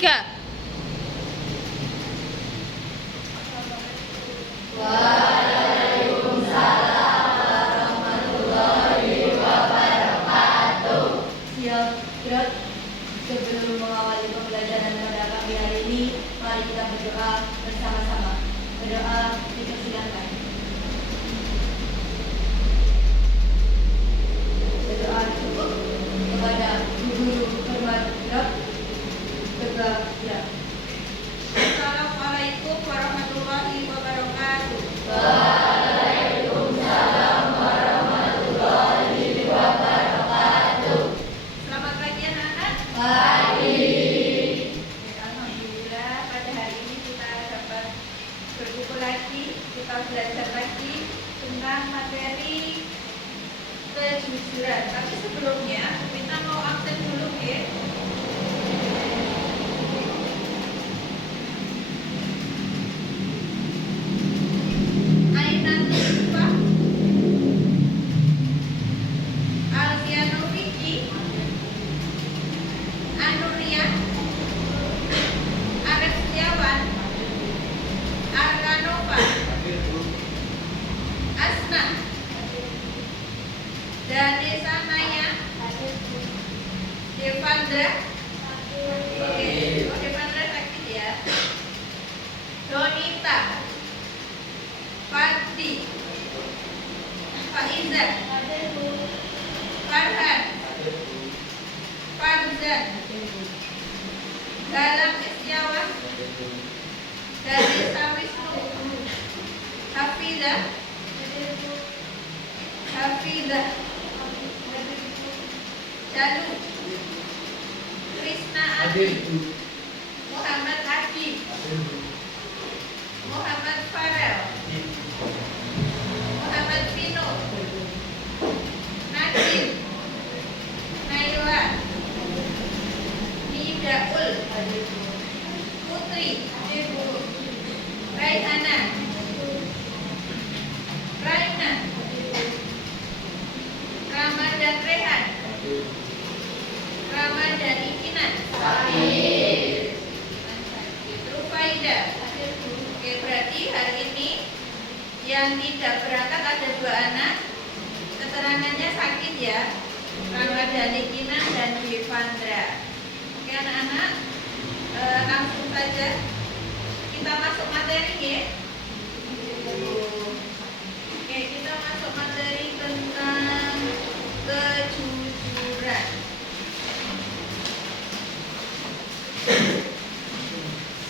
3. Waalaikumsalam warahmatullahi wabarakatuh. Siap, gerak. Sebelum mengawali pembelajaran pada pagi hari ini, mari kita berdoa bersama-sama. Berdoa dipersilakan. Berdoa cukup kepada guru hormat gerak. Tegak gerak. Assalamualaikum warahmatullahi wabarakatuh. Waalaikumsalam warahmatullahi wabarakatuh. Selamat pagi anak-anak. Pagi. Alhamdulillah pada hari ini kita dapat berkumpul lagi, kita belajar lagi tentang materi kejujuran. Tapi sebelumnya kita mau absen dulu ya. Danesa Maya, Devandra, Devandra sakit ya. Donita, Fadli, Faiza, Farhan, Farzan, Galang Setiawan, Danesa Wisnu, Hafiza, Jalu, Krisna Adi, Muhammad Adi, Muhammad Farel, Muhammad Vino, Nadim, Naila, Nidaul, Putri, Raihana, Raina, Ramadan Rehan, Ramadan Ikinan, Rufaida. Oke, berarti hari ini yang tidak berangkat ada 2 anak. Keterangannya sakit ya, Ramadan Ikinan dan Devandra. Oke anak-anak, langsung saja kita masuk materi ya. Oke, kita masuk materi tentang kejujuran.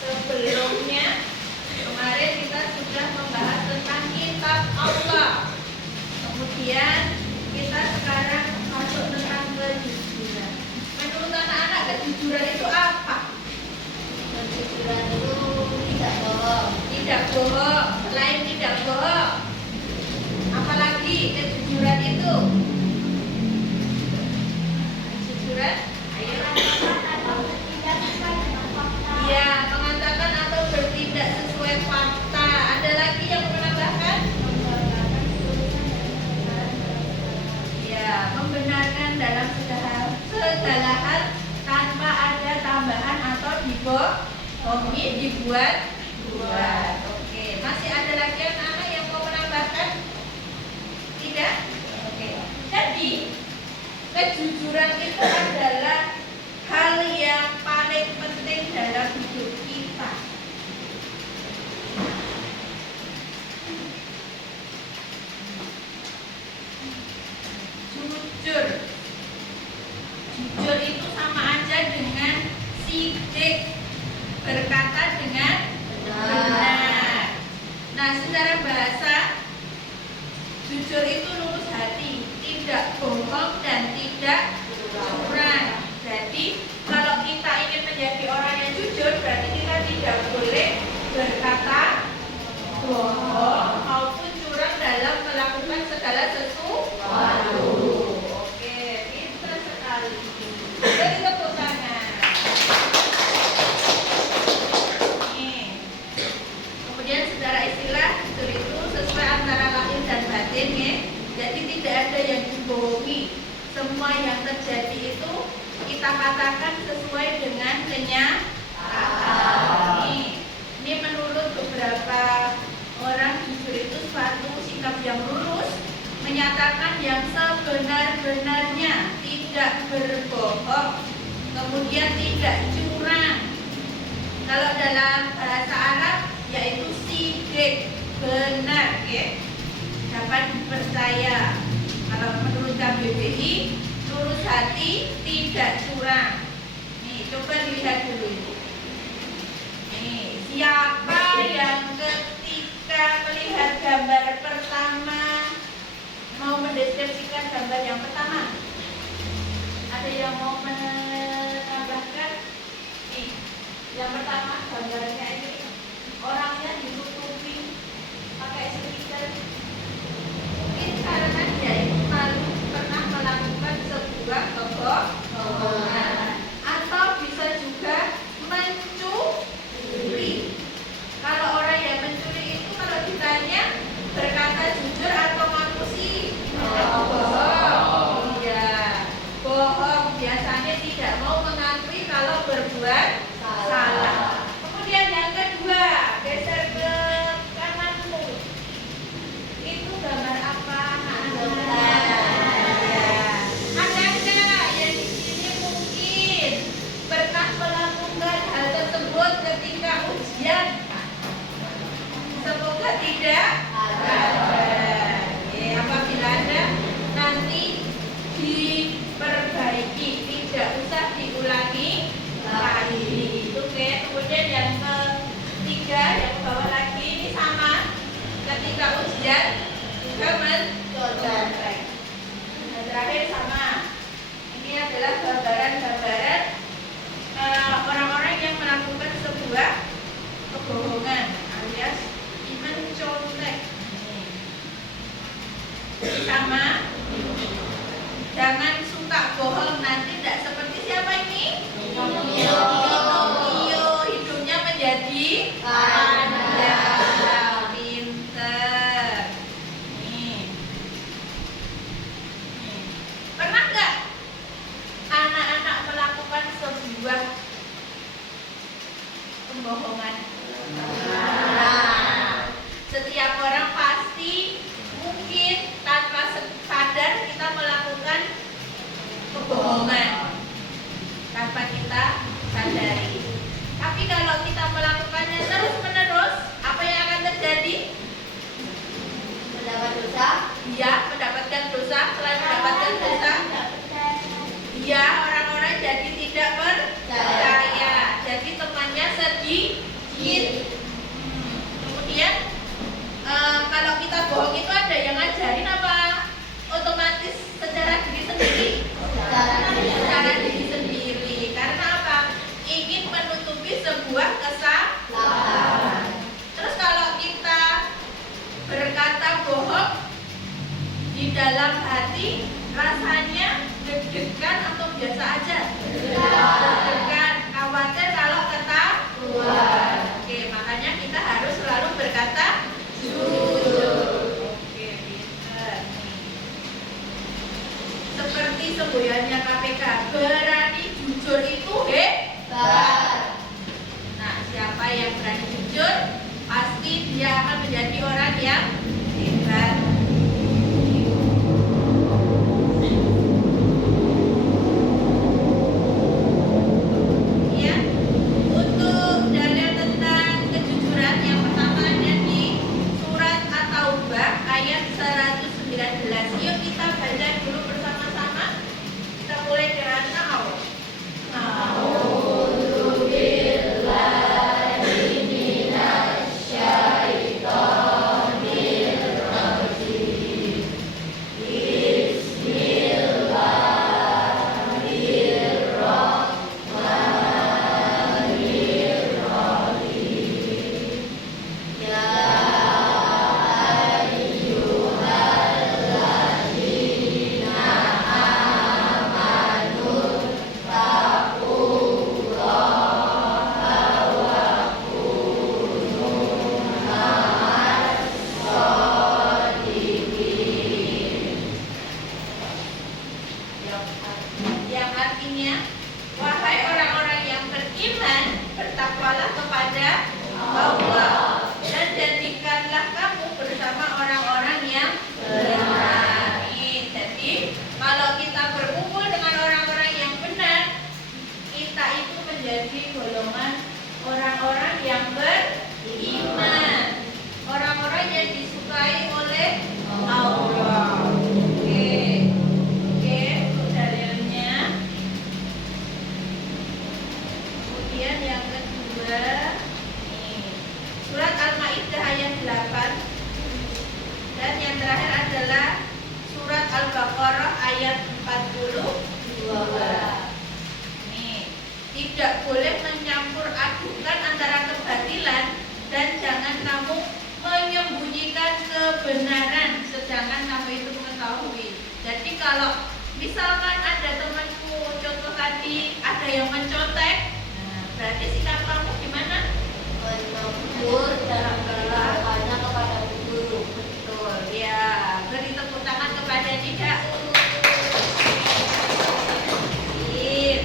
Sebelumnya kemarin kita sudah membahas tentang kitab Allah. Kemudian kita sekarang masuk tentang kejujuran. Menurut anak-anak kejujuran itu apa? Kejujuran itu tidak bohong. Tidak bohong. Selain tidak bohong, apalagi kejujuran itu? Kejujuran? Ayo. Ya, mengatakan atau bertindak sesuai fakta. Ada lagi yang menambahkan? Ya, membenarkan dalam segala hal tanpa ada tambahan atau dibohongi, dibuat. Oke, masih ada lagi anak-anak yang mau menambahkan? Tidak? Oke. Jadi, kejujuran itu adalah hal yang paling penting dalam hidup kita. Jujur. Jujur itu sama aja dengan sidik, berkata dengan benar. Nah, secara bahasa jujur itu lurus hati, tidak bohong dan tidak curang. Jadi kalau kita berbohong, kemudian tidak curang. Kalau dalam bahasa Arab yaitu sidik, benar, ya, dapat dipercaya. Kalau menurut KBBI, lurus hati, tidak curang. Nih, coba dilihat dulu ini. Nih, siapa yang ketika melihat gambar pertama mau mendeskripsikan gambar yang pertama? Ada yang mau menambahkan? Nih, yang pertama gambarnya ini orangnya ditutupi pakai stiker. Mungkin karena dia itu pernah melakukan sebuah kebohongan, atau bisa juga mencuri. Kalau orang yang mencuri itu kalau ditanya berkata jujur atau ngaku sih? Bohong. Iya, bohong. Biasanya tidak mau mengakui kalau berbuat salah. Kemudian yang kedua, geser ke kananmu. Itu gambar apa? Ada nggak yang di sini mungkin pernah melakukan hal tersebut ketika ujian? Semoga tidak ada. Apabila ada, nanti diperbaiki, tidak usah diulangi lagi. Itu kemudian yang ketiga, yang ke bawah lagi ini sama. Ketika ujian juga mencontek. Yang terakhir sama. Ini adalah gambaran-gambaran orang-orang yang melakukan sebuah kebohongan alias mencontek. Sama. Jangan suka bohong, nanti tidak seperti siapa ini? Pinocchio. Hidungnya menjadi panjang. Pinter. Nih. Pernah nggak anak-anak melakukan sebuah pembohongan? Setiap orang pasti mungkin tanpa sadar kita melakukan kebohongan tanpa kita sadari. Tapi kalau kita melakukannya terus-menerus, apa yang akan terjadi? Mendapat dosa. Iya, mendapatkan dosa. Selain mendapatkan dosa, iya, orang-orang jadi tidak percaya. Jadi temannya sedikit. Kemudian kalau kita bohong itu ada yang ngajarin apa? Otomatis secara diri sendiri. Secara diri sendiri. Karena apa? Ingin menutupi sebuah kesalahan. Terus kalau kita berkata bohong di dalam hati, rasanya deg-degan atau biasa aja? Deg-degan, khawatir kalau ketahuan. Oke, makanya kita harus selalu berkata jujur. Oke, pinter. Seperti semboyannya KPK, berani jujur itu hebat. Nah, siapa yang berani jujur, pasti dia akan menjadi orang yang hebat. Ya, untuk dalil tentang kejujuran yang pertama ada di surat At-Taubah ayat 119. Yuk kita baca dulu bersama-sama. Kita mulai dengan na'au. Yang artinya, wahai orang-orang yang beriman, bertakwalah kepada Allah dan jadikanlah kamu bersama orang-orang yang beriman. Jadi kalau kita berkumpul dengan orang-orang menjadi golongan orang-orang yang beriman, orang-orang yang disukai oleh Allah. Oke, untuk dalilnya. Kemudian yang kedua, nih, surat Al-Maidah ayat 8, dan yang terakhir adalah surat Al-Baqarah ayat 42. Nih, tidak boleh mencampur adukan antara kebatilan dan jangan kamu menyembunyikan kebenaran sedangkan kamu itu mengetahui. Jadi kalau misalkan ada temanku, contoh tadi ada yang mencontek, nah, berarti sikap kamu gimana? Menegur dan menerangkannya kepada guru. Betul, ya. Beri tepuk tangan kepada tidak. Sip.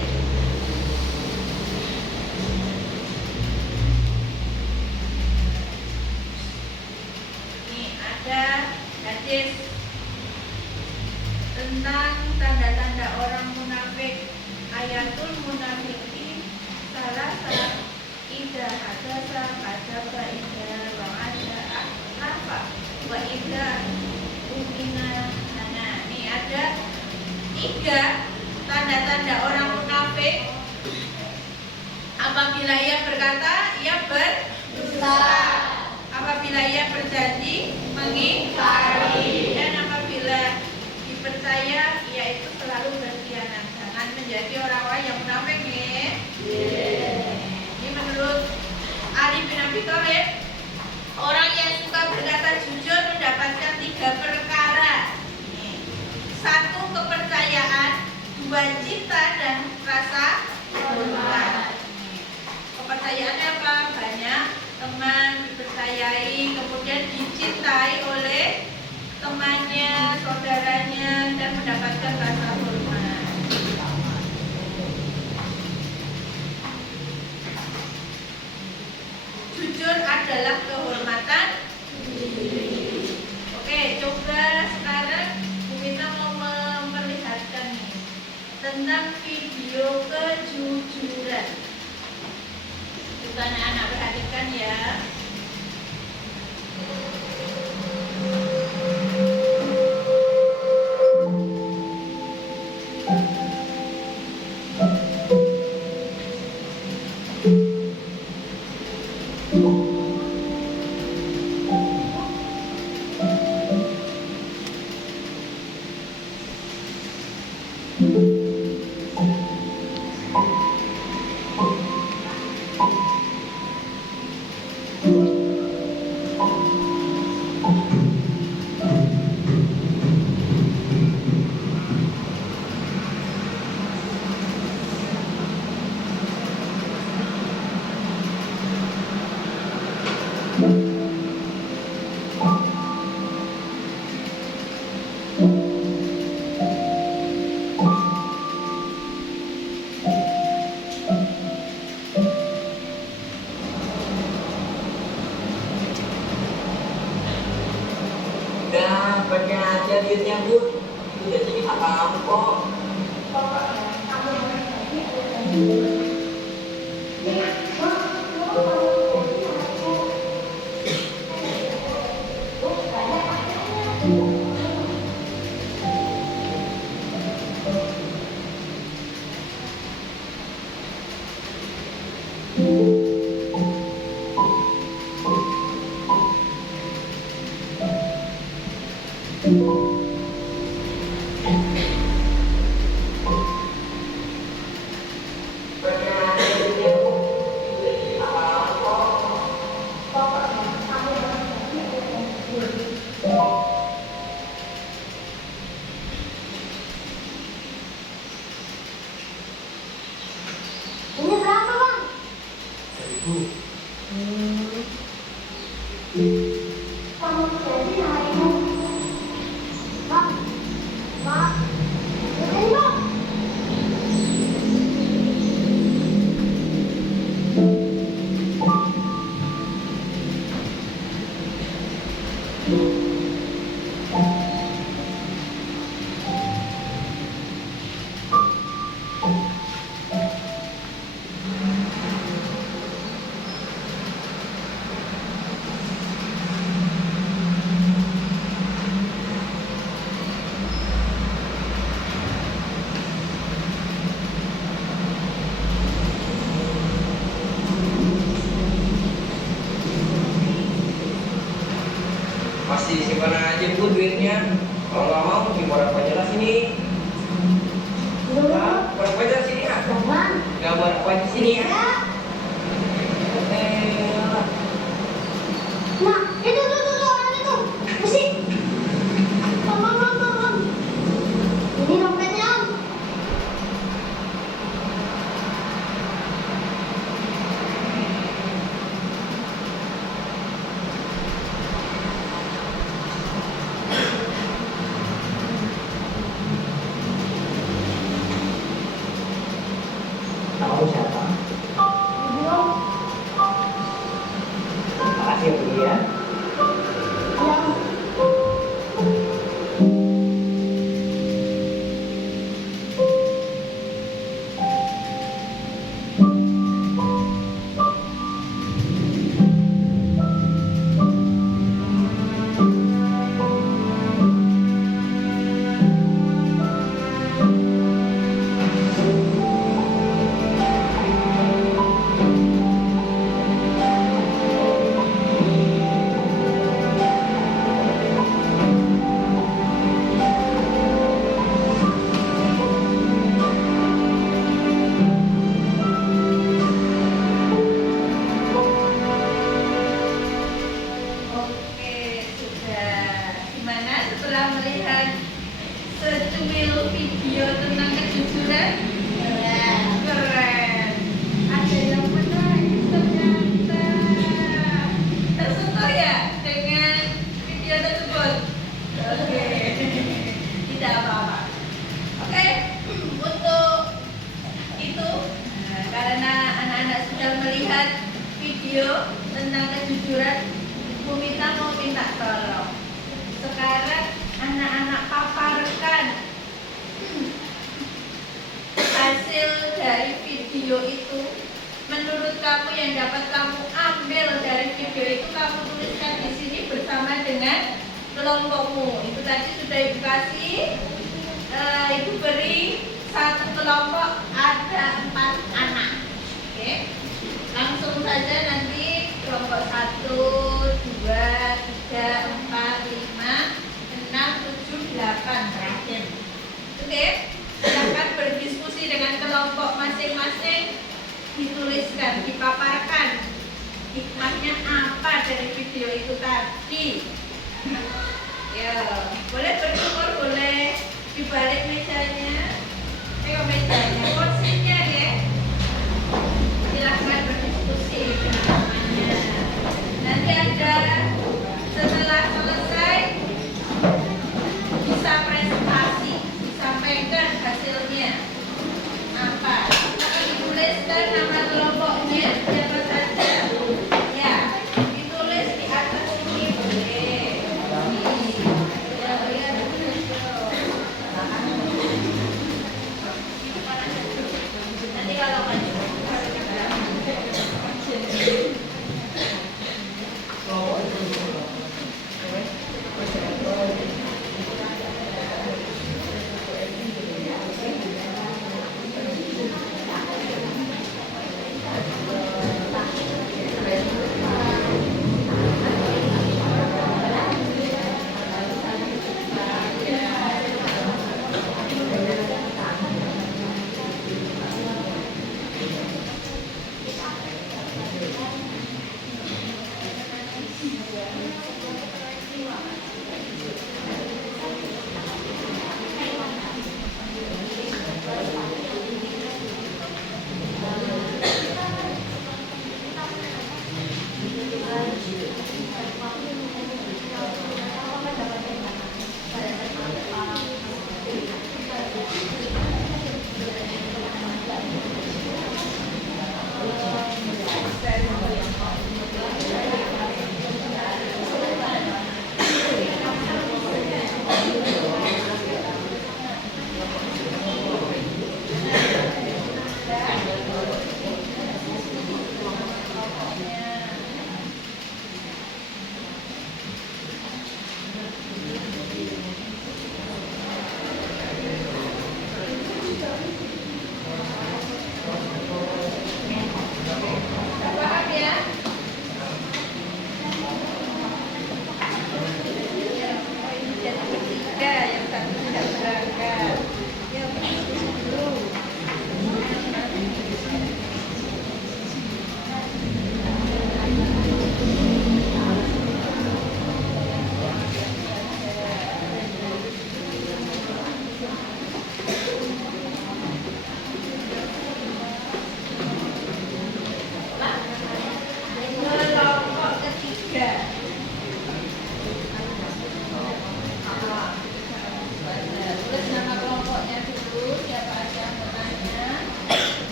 Ini ada hadis tentang tanda-tanda orang munafik. Ayatul munafiki salah ida hadasa hadaba ida wa ada apa wa ida umina. Nah, ini ada 3 tanda-tanda orang munafik. Apabila ia berkata, ia berdusta. Apabila ia berjanji, mengingkari. Dan apabila dipercaya, ia itu selalu berkhianat. Jangan menjadi orang-orang yang munafik nih. Ini menurut Ali bin Abi Thalib, orang yang suka berkata jujur mendapatkan 3 perkara. 1, kepercayaan. 2, cinta dan rasa hormat. Kepercayaannya apa? Banyak teman dipercayai, kemudian dicintai oleh temannya, saudaranya, dan mendapatkan rasa hormat. Jujur adalah kehormatan. Oke, coba sekarang Bu Mita mau memperlihatkan nih tentang video kejujuran. Coba anak-anak perhatikan ya. Udah, pakai aja duitnya, Bu. Itu udah jadi hak kamu kok. kasih Bu duitnya. Kalau nggak mau, diborong aja lah sini. Nah, borong aja sini ya. Nggak borong aja sini ya. Nah, itu tuh orang itu. Musik. Om. Ini dompetnya, Om. Kamu siapa? Belum. Makasih ya Bu ya. Yang Oke, sudah. Gimana setelah melihat secuil video tentang kejujuran? Keren. Ada yang menarik ternyata. Tersentuh ya dengan video tersebut? Oke, tidak apa-apa. Oke, untuk itu karena anak-anak sudah melihat video tentang kejujuran, Bu Mita mau minta tolong. Sekarang anak-anak paparkan hasil dari video itu. Menurut kamu yang dapat kamu ambil dari video itu, kamu tuliskan di sini bersama dengan kelompokmu. Itu tadi sudah Ibu kasih. Ibu beri satu kelompok ada 4 anak. Oke, langsung saja nanti kelompok 1, 2, 3, 4, 5, 6, 7, 8 terakhir. Oke, silakan berdiskusi dengan kelompok masing-masing, dituliskan, dipaparkan hikmahnya apa dari video itu tadi. Ya, boleh bersyukur, boleh di balik mejanya, mejanya, kursinya ya. Silahkan berdiskusi dengan temannya. Nanti ada setelah selesai bisa presentasi, disampaikan hasilnya apa. Dituliskan nama kelompoknya siapa saja. Ya, ditulis di atas ini boleh. Ya,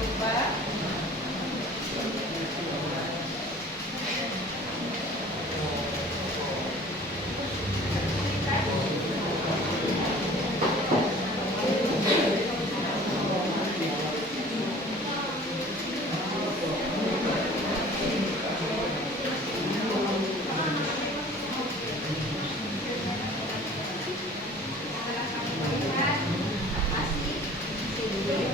lupa. Setelah kamu lihat apa sih sini,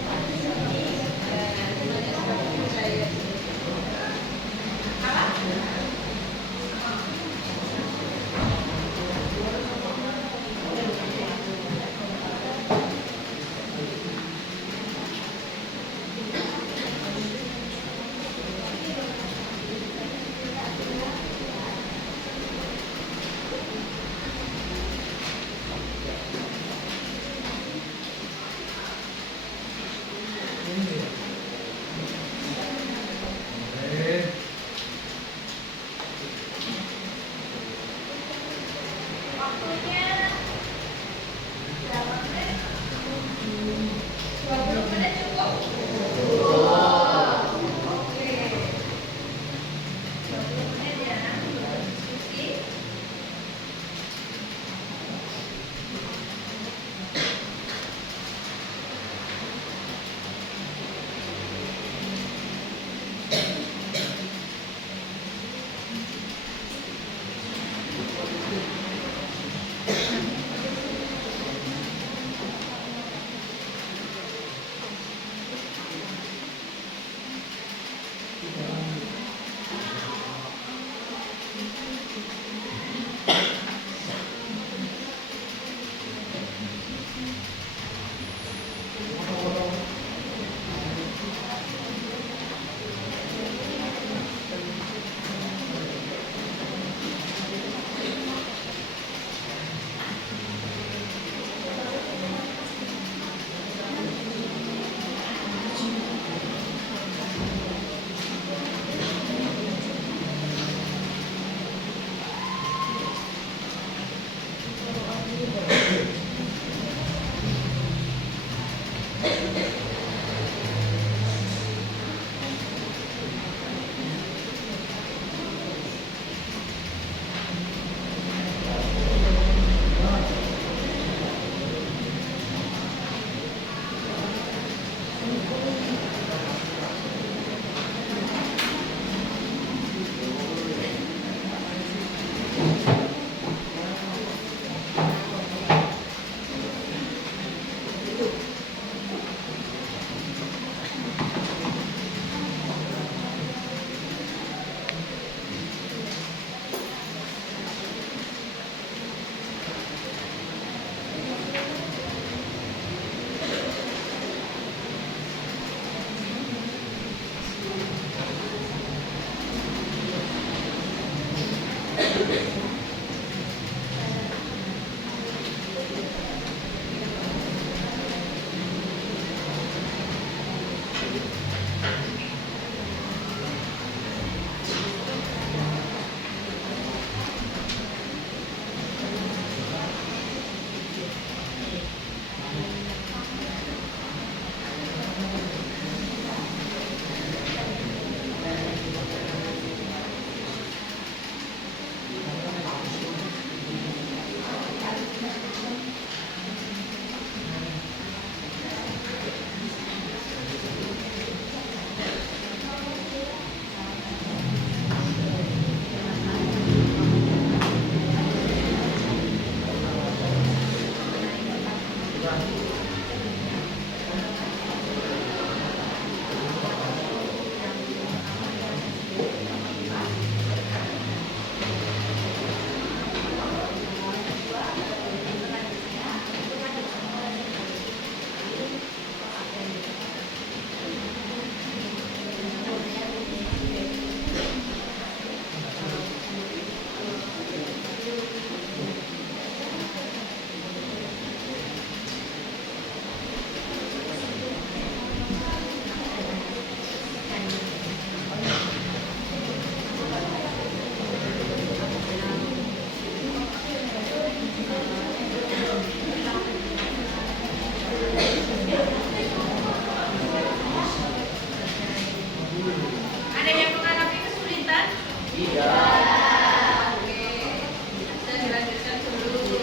Oke. Bisa dilanjutkan dulu.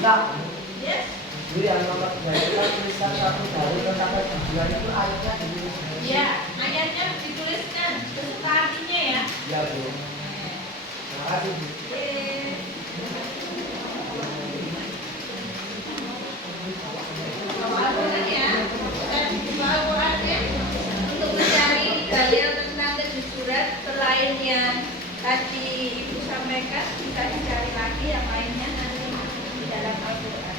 Kak, Yes. dulu yang nomor 3 itu kan tulisan satu dari tentang tujuan itu ayatnya ditulis. Ya, ayatnya dituliskan beserta artinya ya. Ya Bu. Terima kasih Bu. Eh, bawa Al-Quran ya. Dan bawa Al-Quran ya. Untuk mencari dalil tentang kejujuran selain yang tadi Ibu sampaikan, bisa dicari lagi yang lainnya nanti di dalam Al-Quran.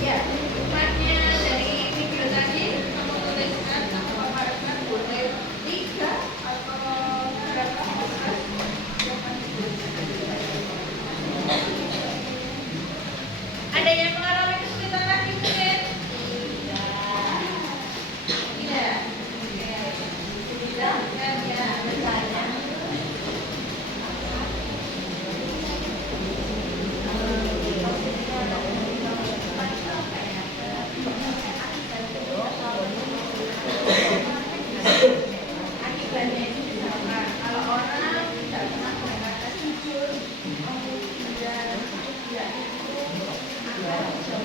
Ya, hikmahnya dari video tadi kamu tuliskan atau paparkan boleh 3 atau berapa orang. Ada yang mengalami kesulitan lagi mungkin? Tidak. Tidak kan ya bertanya. Akibatnya itu misalkan kalau orang tidak pernah berkata jujur, kemudian tidak itu akan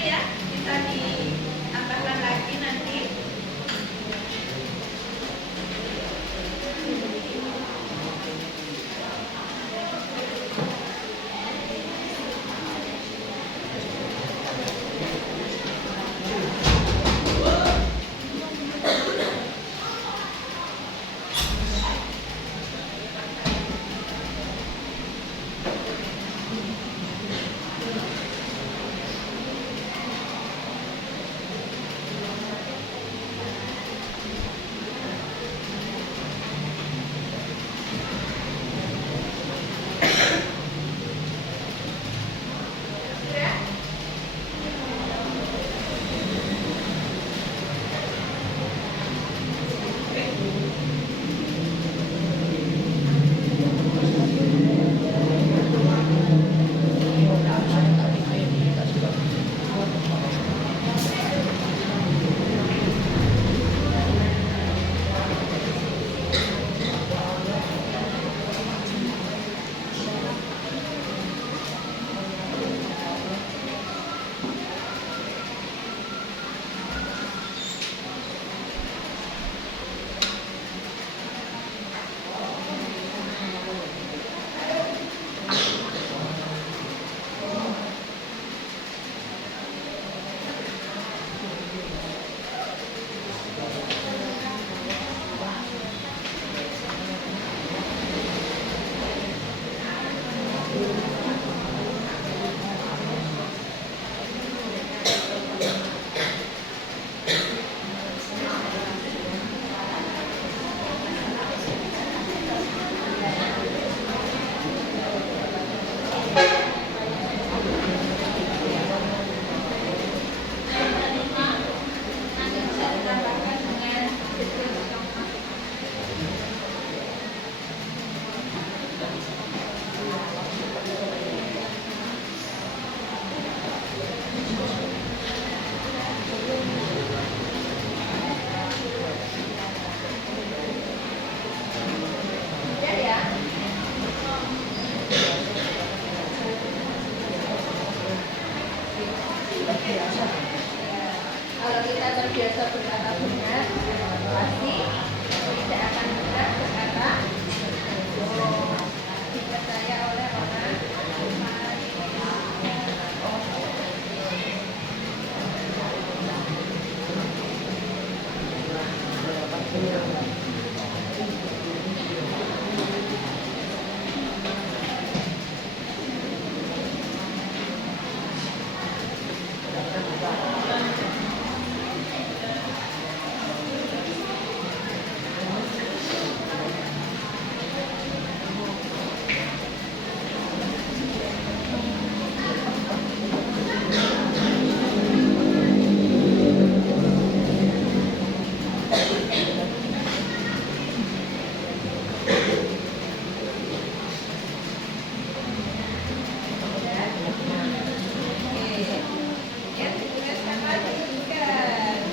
ya, bisa ditambahkan lagi nanti. Sudah? Nanti bisa ditambahkan dengan Sudah ya? Kalau kita terbiasa berkata benar, pasti tidak akan pernah berkata bohong. Dipercaya oleh orang lain. Ya, tugaskan lagi tugas.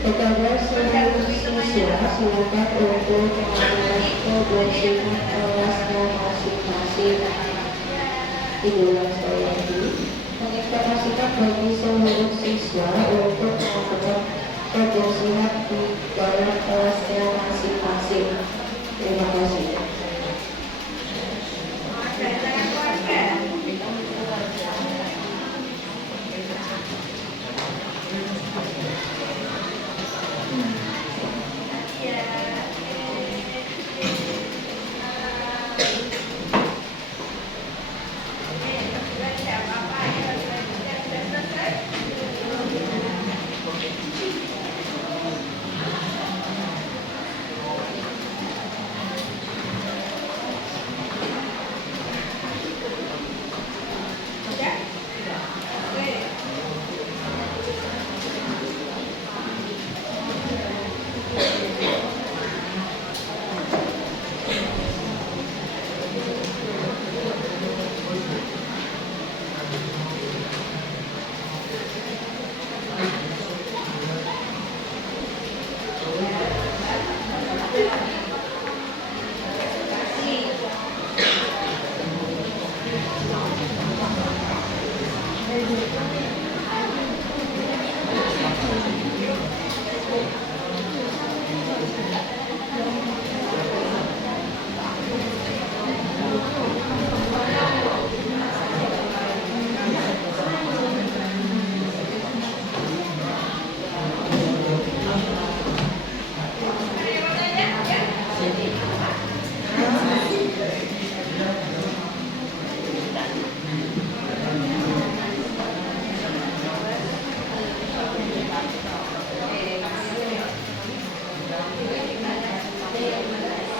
Kepada seluruh siswa, silakan untuk mengambil kebersihan kelasnya masing-masing. Diulang saya ini, menginformasikan bagi seluruh siswa untuk mengambil kebersihan di dalam kelasnya masing-masing. Terima kasih.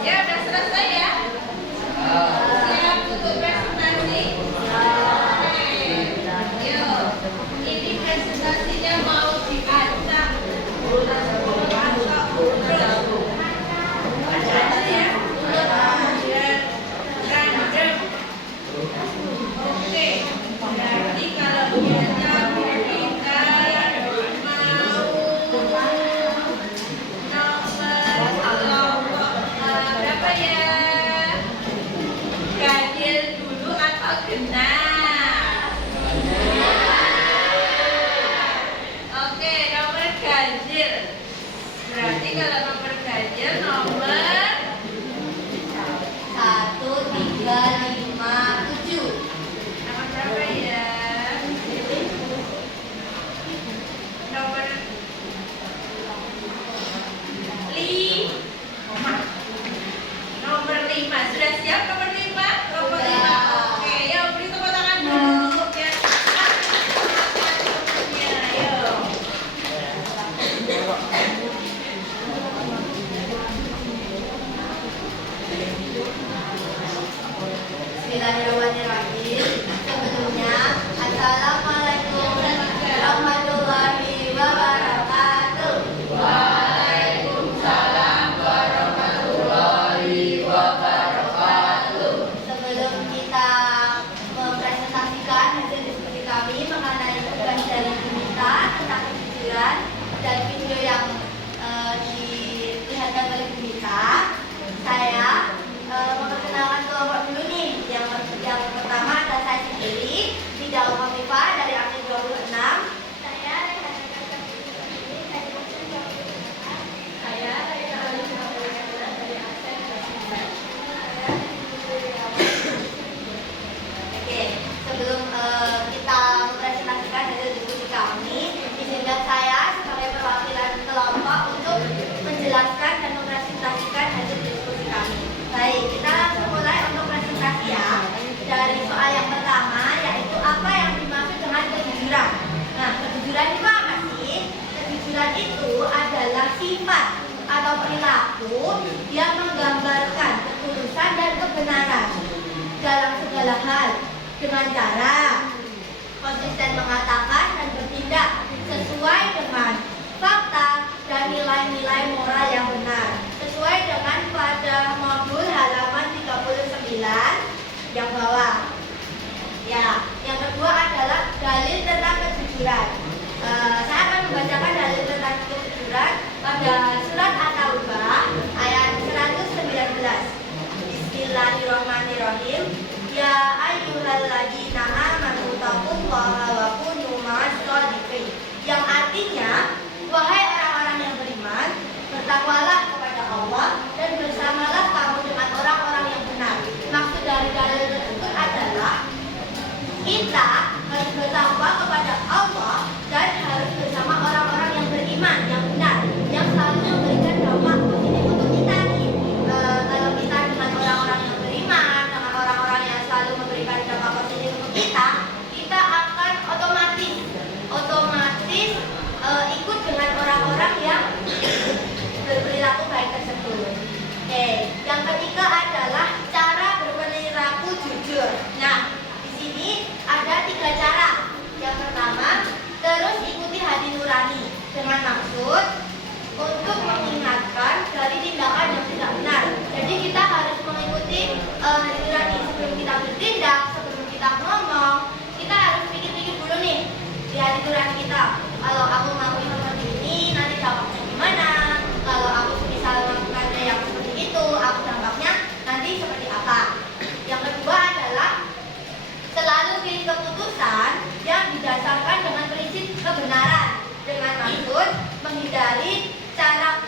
Ya, udah selesai ya. Siap untuk presentasi? Oke. Yuk, ini presentasinya mau diacak. Baca ya. Random. Oke. Berarti kalau kita berapa ya? Ganjil dulu atau genap? Oke, nomor ganjil. Berarti kalau nomor ganjil nomor 1357. nomor berapa ya? Nomor 5. Nomor 5. Sudah siap nomor 5? Nomor 5. Oke, yuk beri tepuk tangan dulu biar semangat semuanya. Yuk. Bismillahirrahmanirrahim. Sebelumnya, Assalamualaikum warahmatullahi wabarakatuh. Waalaikumsalam warahmatullahi wabarakatuh. Sebelum kita mempresentasikan hasil diskusi kami mengenai tugas dari Bumita tentang kejujuran dan video yang dilihatkan oleh Bumita, saya memperkenalkan kelompok dulu nih. Yang pertama ada saya sendiri, Tidak Kofifa dari aktif 26. Saya Raina Alisa dari aktif 29. Oke, sebelum kita mempresentasikan hasil diskusi kami, izinkan saya sebagai perwakilan kelompok untuk menjelaskan dan mempresentasikan hasil diskusi kami. Baik, kita langsung mulai untuk presentasi ya. Dari soal yang pertama, yaitu apa yang dimaksud dengan kejujuran. Nah, kejujuran itu apa sih? Kejujuran itu adalah sifat atau perilaku yang menggambarkan ketulusan dan kebenaran dalam segala hal dengan cara konsisten mengatakan dan bertindak sesuai dengan fakta dan nilai-nilai moral yang benar, sesuai dengan pada modul halaman 39 yang bawah. Ya, yang kedua adalah dalil tentang kejujuran. Saya akan Surat At-Taubah ayat 119. Bismillahirrahmanirrahim. Ya ayyuhalladzina amanu taqullaha wa kunu ma'as-shodiqin. Yang artinya, wahai orang-orang yang beriman, bertakwalah kepada Allah dan bersamalah kamu dengan orang-orang yang benar. Maksud dari dalil tersebut adalah kita harus bertakwa kepada Allah dan harus bersama orang-orang yang beriman, yang benar, yang selalu memberikan dampak positif untuk kita nih. Kalau kita dengan orang-orang yang beriman, dengan orang-orang yang selalu memberikan dampak positif untuk kita akan otomatis ikut dengan orang-orang yang berperilaku baik tersebut. Oke, yang ketiga adalah cara berperilaku jujur. Nah, di sini ada 3 cara. Yang pertama, terus ikuti hati nurani dengan maksud untuk mengingatkan dari tindakan yang tidak benar. Jadi kita harus mengikuti hati nurani sebelum kita bertindak, sebelum kita ngomong. Kita harus pikir-pikir dulu nih di hati nurani kita. Kalau aku ngelakuin seperti ini, nanti dampaknya gimana? Kalau aku misal melakukannya yang seperti itu, aku dampaknya nanti seperti apa? Yang kedua adalah selalu pilih keputusan yang didasarkan dengan prinsip kebenaran, dengan maksud menghindari cara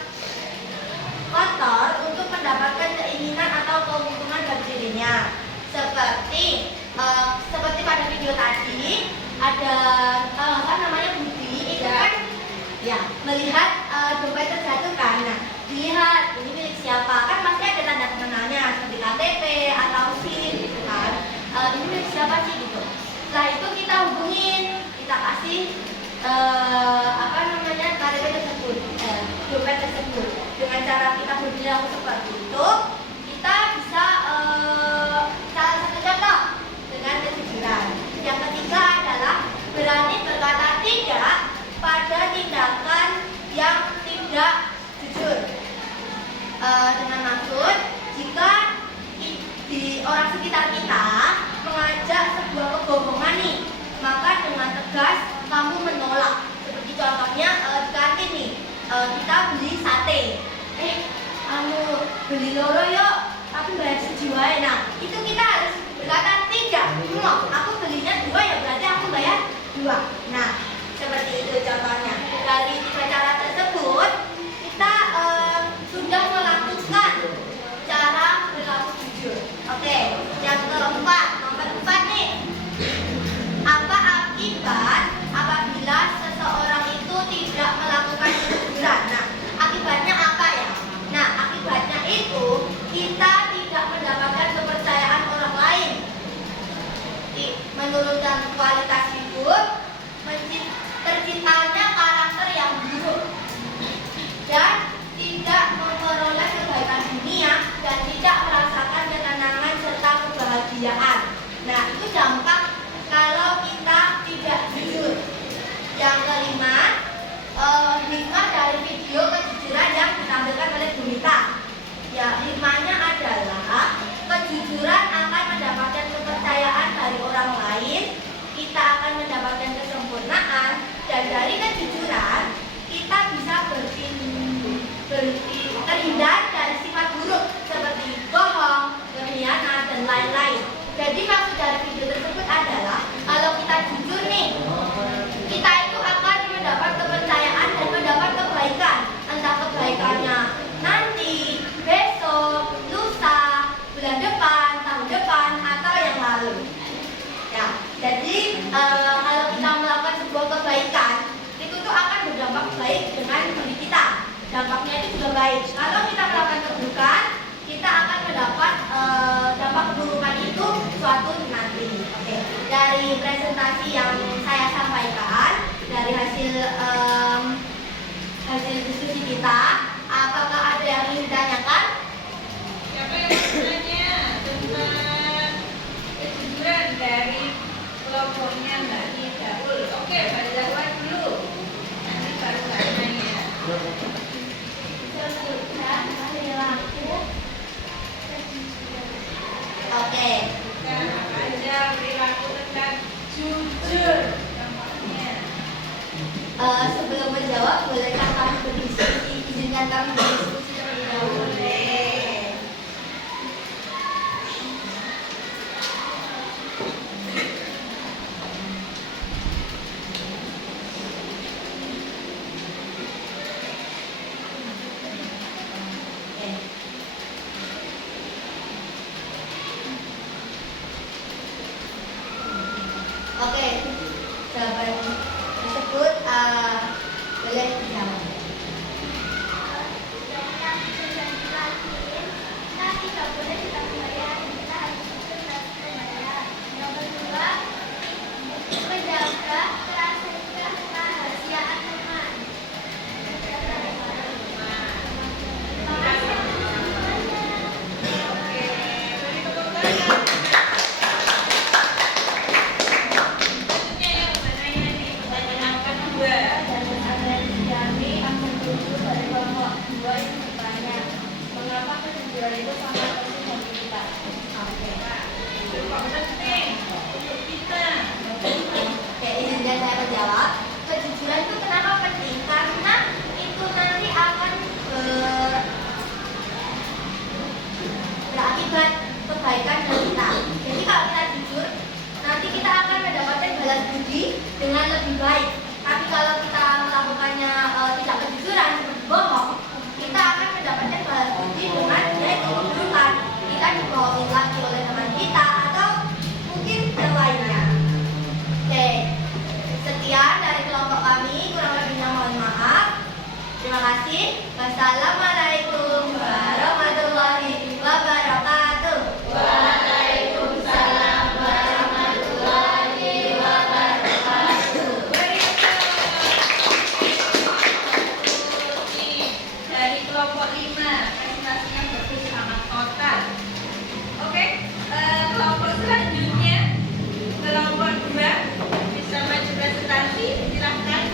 kotor untuk mendapatkan keinginan atau keuntungan dari dirinya. Seperti pada video tadi ada apa namanya Budi itu kan ya melihat dompet terjatuh kan. Nah, dilihat ini milik siapa, kan pasti ada tanda pengenalnya seperti KTP atau SIM gitu kan. Ini milik siapa sih gitu. Setelah itu kita hubungin, kita kasih apa namanya KTP tersebut, dompet tersebut. Dengan cara kita berperilaku seperti itu, kita bisa salah satu contoh dengan kejujuran. Yang ketiga adalah berani berkata tidak pada tindakan yang tidak jujur. Dengan maksud jika di orang sekitar kita mengajak sebuah kebohongan nih, maka dengan tegas kamu menolak. Seperti contohnya di kantin nih, kita beli sate, kamu beli loro yuk, tapi bayar sejuai. Nah, itu kita harus berkata tidak, aku belinya 2 ya berarti aku bayar 2. Nah, seperti itu contohnya. Dari 3 cara tersebut kita sudah melakukan cara berlaku jujur. Oke, yang keempat, nomor 4 nih. Apa akibat apabila seseorang itu tidak melakukan kejujuran? Nah, akibatnya apa ya? Nah, akibatnya itu kita tidak mendapatkan kepercayaan orang lain, menurunkan kualitas hidup, terciptanya karakter yang buruk, dan tidak memperoleh kebaikan dunia dan tidak merasakan ketenangan serta kebahagiaan. Nah, itu dampak kalau kita tidak jujur. Yang kelima, hikmah dari video kejujuran yang ditampilkan oleh Bu Mita. Ya, hikmahnya adalah kejujuran akan mendapatkan kepercayaan dari orang lain, kita akan mendapatkan kesempurnaan, dan dari kejujuran kita bisa terhindar dari sifat buruk seperti bohong, berkhianat, dan lain-lain. Jadi maksud dari video tersebut adalah kalau kita jujur nih, kita itu akan mendapat kepercayaan dan mendapat kebaikan. Entah kebaikannya nanti, besok, lusa, bulan depan, tahun depan, atau yang lalu. Ya, jadi kalau kita melakukan sebuah kebaikan, itu tuh akan berdampak baik dengan diri kita. Dampaknya itu juga baik. Kalau kita melakukan keburukan, kita akan mendapat dampak keburukan itu suatu nanti. Oke. Dari presentasi yang saya sampaikan, dari hasil diskusi kita, apakah ada yang ingin ditanyakan? Siapa yang bertanya tentang kejujuran dari kelompoknya Mbak Nidaul? Oke, Mbak Nidaul dulu. Nanti baru Mbak nanya. Oke. Bukan apa aja perilaku tentang jujur contohnya. Sebelum menjawab, bolehkah kami berdiskusi? Izinkan kemudian kami berdiskusi terlebih dahulu. Oke, jawaban tersebut boleh dijawab. Kita tidak boleh kita membayar, kita harus membayar. Yang kedua, menjaga kerahasiaan teman. Oke, beri tepuk tangan. Selanjutnya yang mananya nih? Pertanyaan kedua. Dan anggaran kami akan merujuk pada kelompok 2 yang bertanya, mengapa kejujuran itu sangat penting bagi kita? Oke. Itu kok penting untuk kita. Oke, izinkan saya menjawab. Kejujuran itu kenapa penting? Karena itu nanti akan berakibat kebaikan dari kita. Jadi kalau kita jujur, nanti kita akan mendapatkan balas budi dengan lebih baik. Tapi kalau kita melakukannya tidak kejujuran, seperti bohong, kita akan mendapatkan balas budi dengan yaitu keburukan. Kita dibohongin lagi oleh teman kita atau mungkin yang lainnya. Oke, sekian dari kelompok kami. Kurang lebihnya mohon maaf. Terima kasih. Wassalamualaikum warahmatullahi wabarakatuh. Waalaikumsalam warahmatullahi wabarakatuh. Dari kelompok 5, presentasinya bagus sangat total. Oke, kelompok selanjutnya, kelompok 2 bisa maju presentasi, silahkan.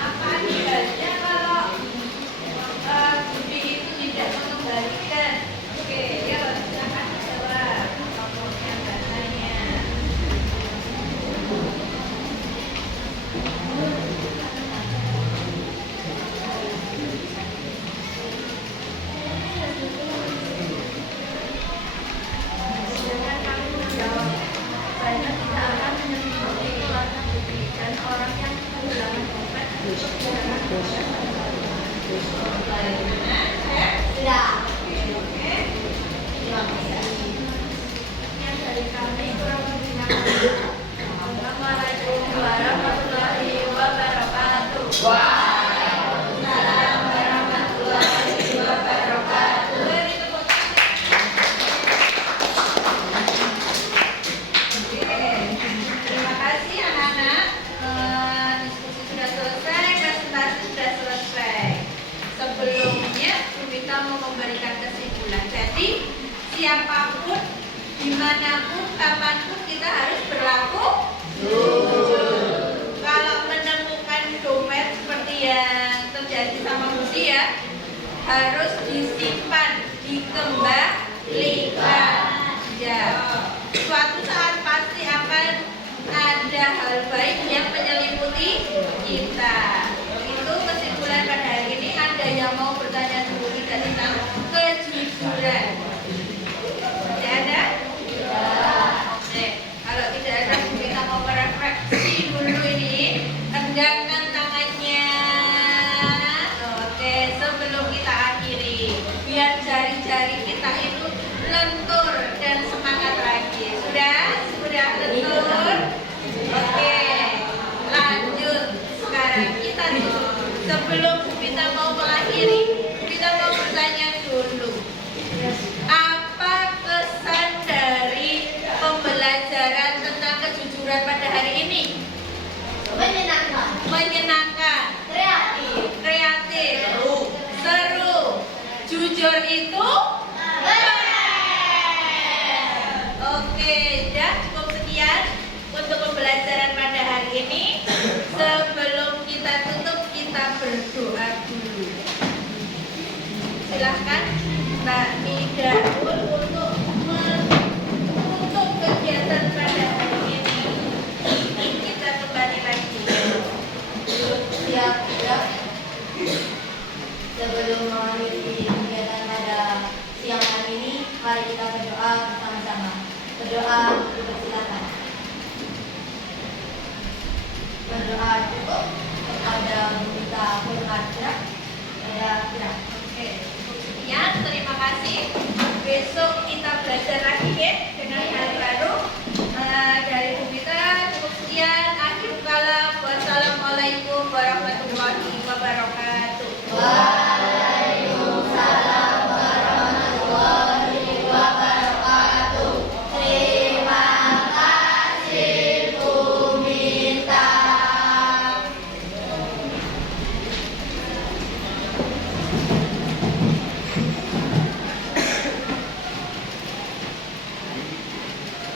Apa akibatnya kalau budi itu tidak mengembalikan? Oke, ya silakan jawab. Tokohnya bahasanya. Sedangkan kami menjawab, banyak tidak akan menyembuhi keluarga budi dan orang yang kehilangan dompet untuk kehilangan dompet. Sudah. Terima kasih. Sekian dari kami, kurang lebihnya. Assalamualaikum warahmatullahi wabarakatuh. Waalaikumsalam warahmatullahi wabarakatuh. Beri tepuk Terima kasih anak-anak. Diskusi sudah selesai, presentasi sudah selesai. Sebelumnya kita mau memberikan kesimpulan. Jadi siapapun, dimanapun, kapanpun kita harus berlaku jujur. Kalau menemukan dompet seperti yang terjadi sama Budi ya, harus disimpan, dikembalikan. Ya, suatu saat pasti akan ada hal baik yang menyelimuti kita. Itu kesimpulan pada hari ini. Ada yang mau bertanya dulu tidak tentang kejujuran? Tidak ada? Nih, kalau tidak ada kita mau merefleksi dulu ini. Tegakkan tangannya. Oke, sebelum kita akhiri, biar jari-jari kita itu lentur dan semangat lagi. Sudah lentur. Oke, lanjut. Sekarang kita dulu. Sebelum kita mau mengakhiri, kita mau bertanya dulu. Apa kesan dari pembelajaran tentang kejujuran pada hari ini? Menyenangkan, Menyenangkan, kreatif, seru. Jujur itu oke, dah cukup sekian untuk pembelajaran pada hari ini. Sebelum kita tutup, kita berdoa dulu. Silahkan Mbak Nidahul untuk menutup kegiatan pada hari ini. Kita kembali lagi. siap-siap. Sebelum mengakhiri kegiatan pada siang hari ini, mari kita berdoa bersama-sama. Berdoa, dipersilakan. Berdoa cukup kepada Bunda Purnadia. Oke, cukup sekian. Terima kasih